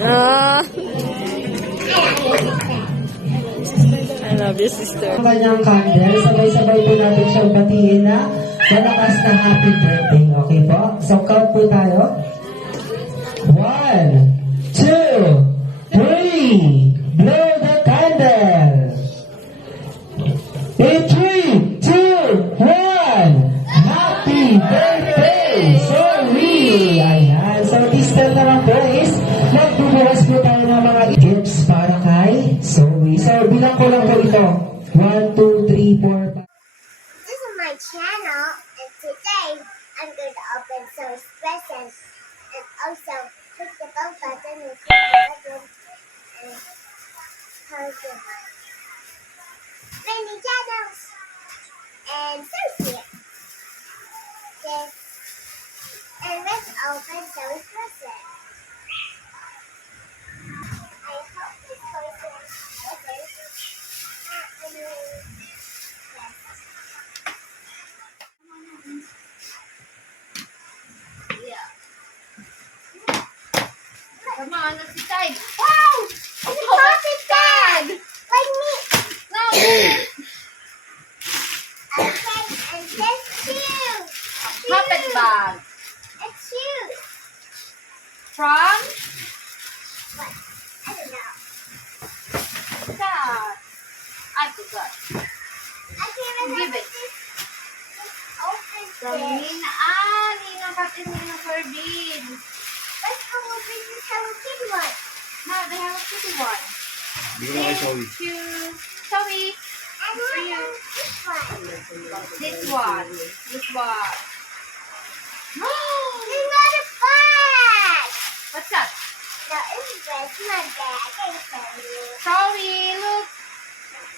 Ah, I love your sister. Ang kanyang candle, sabay-sabay po natin siyang batiin na malakas na happy birthday. Okay po? So count po tayo. 1, 2, 3. Blow the candle. In 3, 2, 1. Happy birthday, sowie! Ayan. So this time naman po is magbubukas po tayo ng mga gifts para kay sowie. So bilang ko lang po ito. 1, 2, 3, 4, 5. This is my channel, and today I'm going to open some presents and also click the bell button and click the button and hold the many channels and associate. This and let's open some presents. I hope this person opens. Come on, let's decide. Wow! It's a carpet bag! Like me! No! Okay, and this shoes! Carpet bag. It's shoes! From? What? I don't know. God. I forgot. I can't Give remember it. this. Open From this. Nina. Nina got in Nina Forbid. Let's go open this Hello Kitty one. No, they have a kitty one. Bigyan mo kay Sowie. Sorry. And what about this one? This one. This one. There's not a bag! What's that? No, it's just my bag. I tell you. Sorry, look.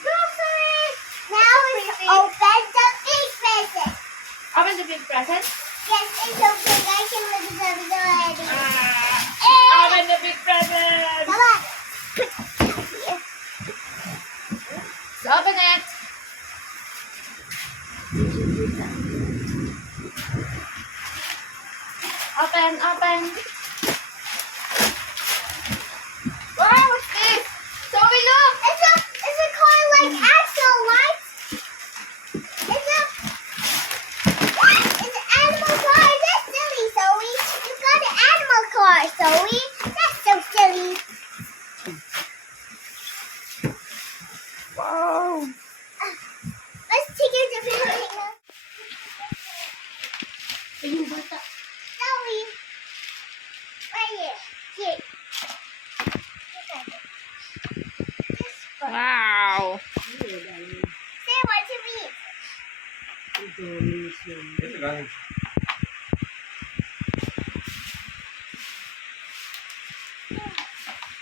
Look, sorry. Now we open the big present. Open the big present. Yes, it's open. I can look at it already. Open the big present. Come on. Let's open it. Open, open. Wow, what's this? Zoe, look. It's a car like Axel, right? It's an animal car. That's silly, Zoe. You got an animal car, Zoe. That's so silly. Wow. Let's take it to the picture. Zoe. Right here. Here. Look at it. This one. Wow. Say what to read. Ito lang.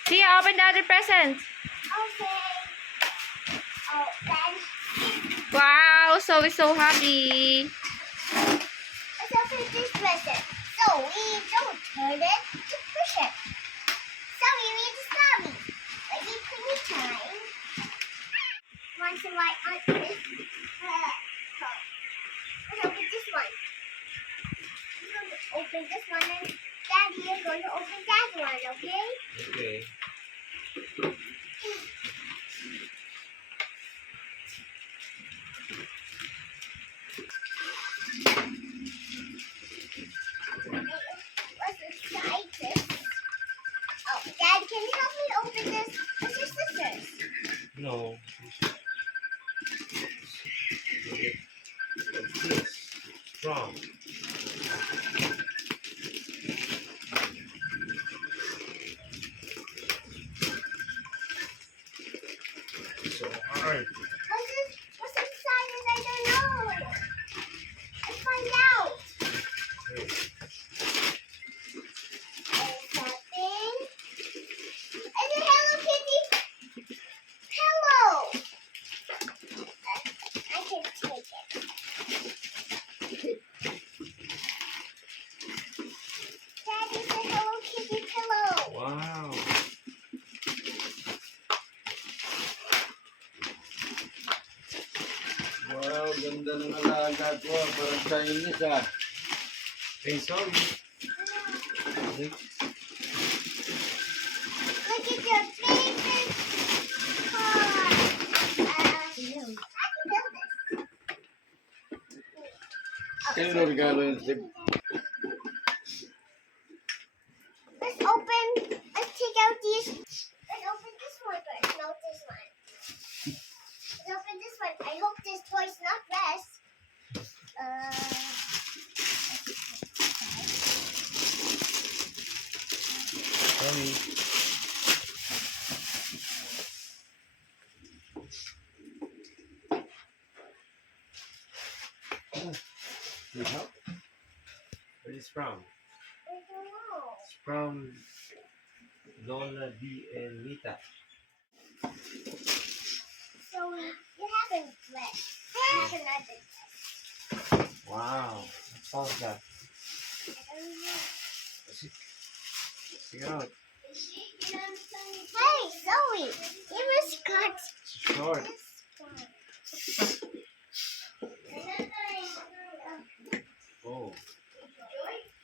See, open the other present. Okay. Oh, then Wow, Zoe's so happy. let's open this present. Zoe, don't turn it. Just push it. Zoe, read the story. Ready, plenty time. Want to write on this? Let's open this one. I'm going to open this one and Daddy is going to open that one, okay? Okay. Let's decide this. Oh, Dad, can you help me open this? With your scissors. No. This. Strong. So hard. What's inside it? I don't know. Let's find out. Hey. There's something. It's a Hello Kitty pillow. I can take it. Daddy's a Hello Kitty pillow. Wow. Wow, ganda ng alaga ko. Parang Chinese ah. Hey, sorry. Sino regalo yung tip? Let's open. Let's take out these. Let's open this one first. No, this one. Let's open this one. I hope this toy's not best. Sorry. Need help? Where is from? I don't know. It's from Lola D and Mita. So you haven't read. You haven't read it. Wow. What song is that? I don't know. Sing it out. Hey, Zoe, you must cut It's short. this one. Oh.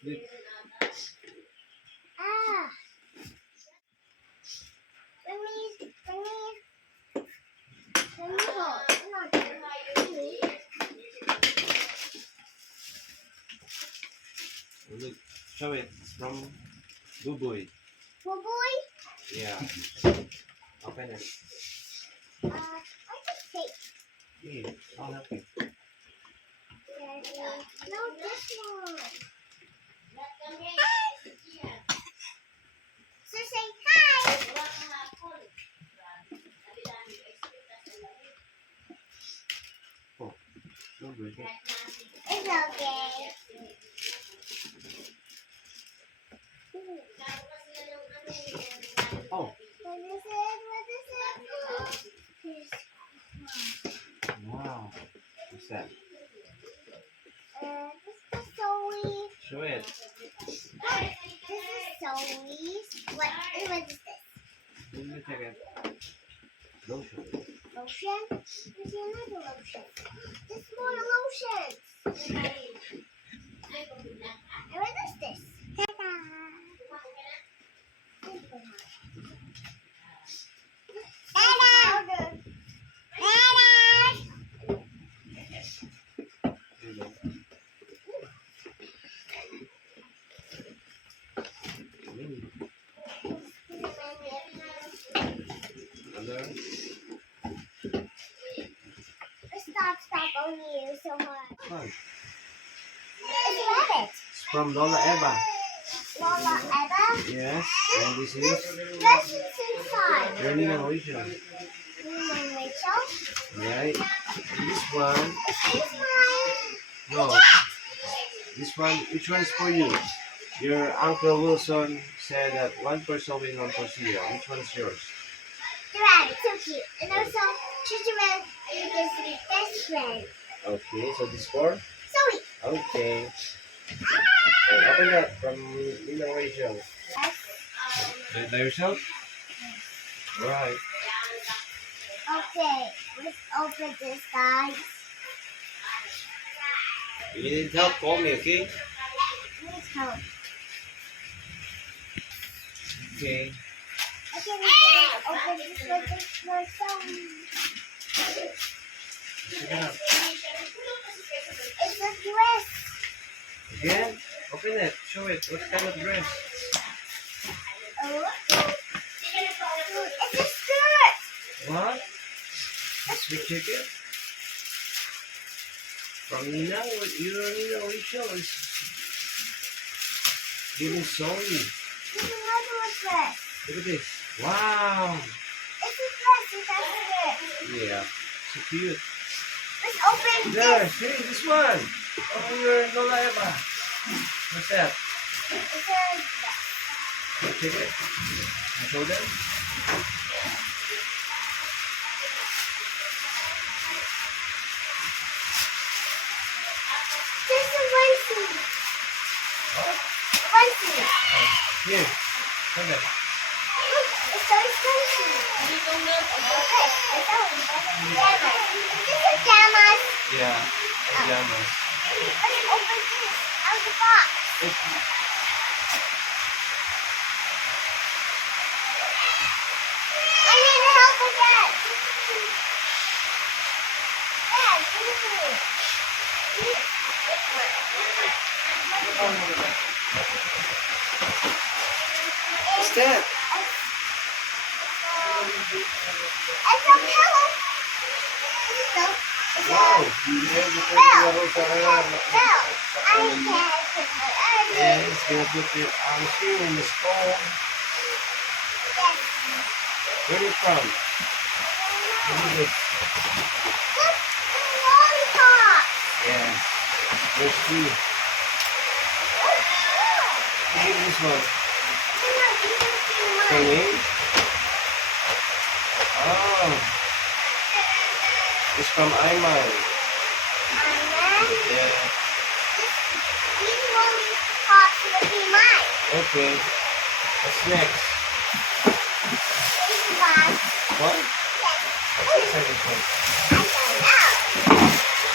Look. Ah. Let me hold. Not really. Oh, look. Show it. It's from Boo Boy. Well, boy, Yeah. Open it. I just take Here, I'll help you. no, this one. So say hi. Don't break it. It's okay. Oh. What is it? What is it? Wow. What's that? This is Zoe. Show it. This is Zoe's. What is this? Let me check it. Lotion. Lotion? There's another lotion. There's more lotions. And what is this? Powder. Here you go. Mini. Another. Stop on you so hard. Fun. It's rabbit. It's from Lola Eva. Lola Eva. Yes. And this is Lessons inside. Learning and Rachel. And Rachel. Right. This one. Is this mine? No. This one. Which one is for you? Your Uncle Wilson said that one for sewing, one for Sia. Which one is yours? The rabbit, so cute. And also, she's the rabbit is his best friend. Okay. So this for? Zoe. Okay. And open that from Lina and Rachel. Do it by yourself? Alright. Okay, let's open this, guys. If you need help, call me, okay? Please help. Okay. Okay, let's open this with this myself. Check it out. It's a dress. Again? Open it. Show it. What kind of dress? Oh, it's a skirt. What? Let's check it. From Nina, your Nina Rachel is giving Sowie. It's another dress. Look at this. Wow. It's a dress. It's a skirt. Yeah. So cute. Let's open There. this. See this one. Oh, your Lola Eva. What's that? It's a dress. Check it. I show them. There's a onesie. Onesie. Here. Show them. Look, it's so expensive. Okay, it's all pajamas. Is this pajamas? Yeah. Pajamas. Let's open this out of the box. I need help again. Dad, give me. What's that? It's a pillow. No, it's Wow, a you have to put bell. your It's a bell. I can't put my arm in. Yeah, it's gonna put your arms here in the stone. Yes. Where are you from? What is it? Look, the lollipop. Yeah. There's two. Look at this one. Her name? Oh, it's from Ayman. Yeah. These lollipops will be mine. Okay. What's next? This is mine. What? Yes. What's the second one? I don't know.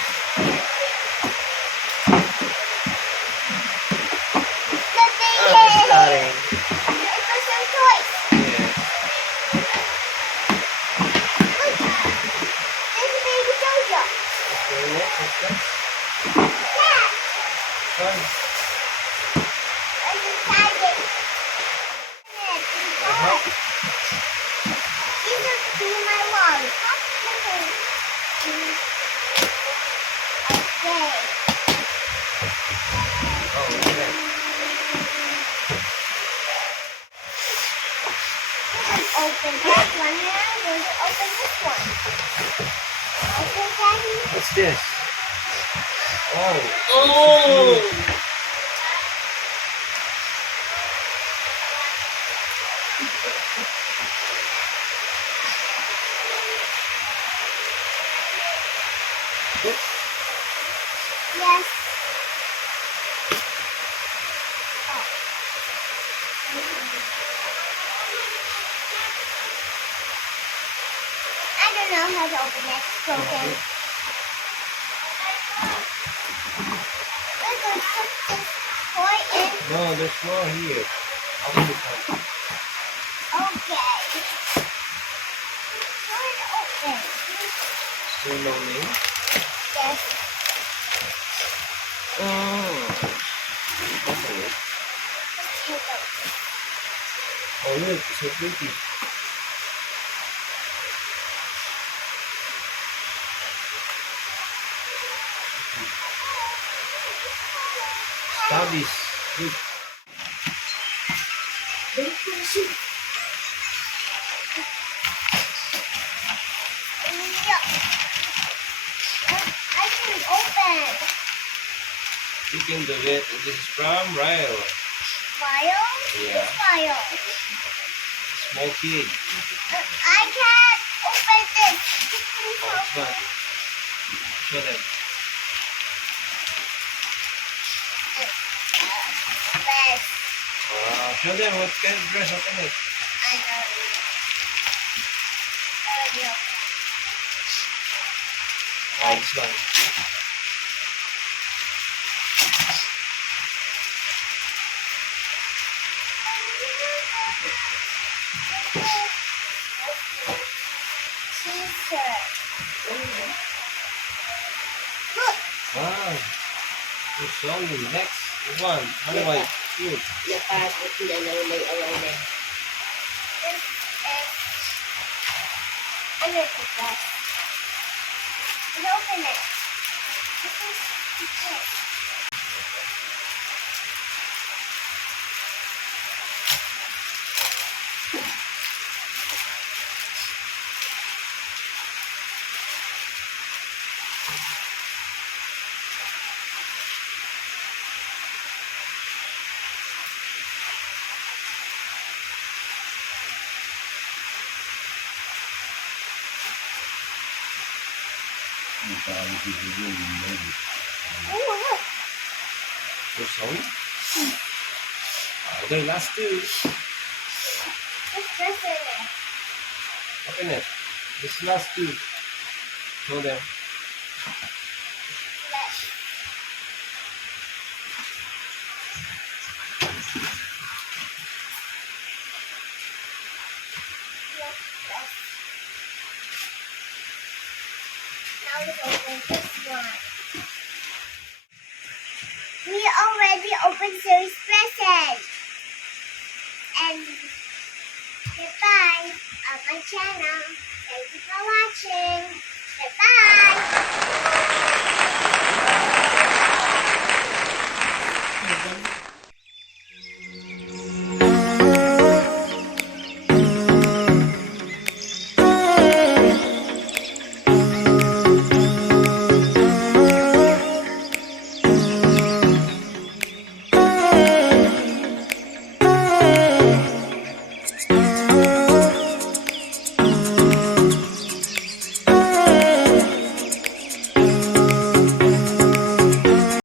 The Oh, baby. it's starting. It's for some toys. Yeah. Look. There's a baby Jojo. Okay, next. What's next? Cat. Fun. There's a tiger. Uh-huh. These are to be my lollipops. Okay. Oh, look at that. Open that one and I'm going to open this one. Okay, Daddy? What's this? Oh. Oh! Yes. I don't know how to open it. It's broken. We're going to put this toy in. No, there's more here. Open the front. Okay. Turn it open. Still no name? Yes. Oh. Open it. Let's take a Oh, look, it's so pretty. Stubbies. Look. Yeah. I can open. You can do it. This is from Ryle. File? Yeah. Which file? Small kid. I can't open this. Oh, it's fun. Show them. Yes. Show them what kind of dress. Open it. I know. There Oh, this one. Teacher. Look. Wow. It's showing. Next one. How white. Cute. This is. I'm gonna put that. And open it. This is okay. Oh, look. You're showing? Okay, last two. What's this in it? Open it. This last two. Show them. Let's. Now let's open this one. we already opened Zoe's present. And goodbye on my channel. Thank you for watching. Goodbye.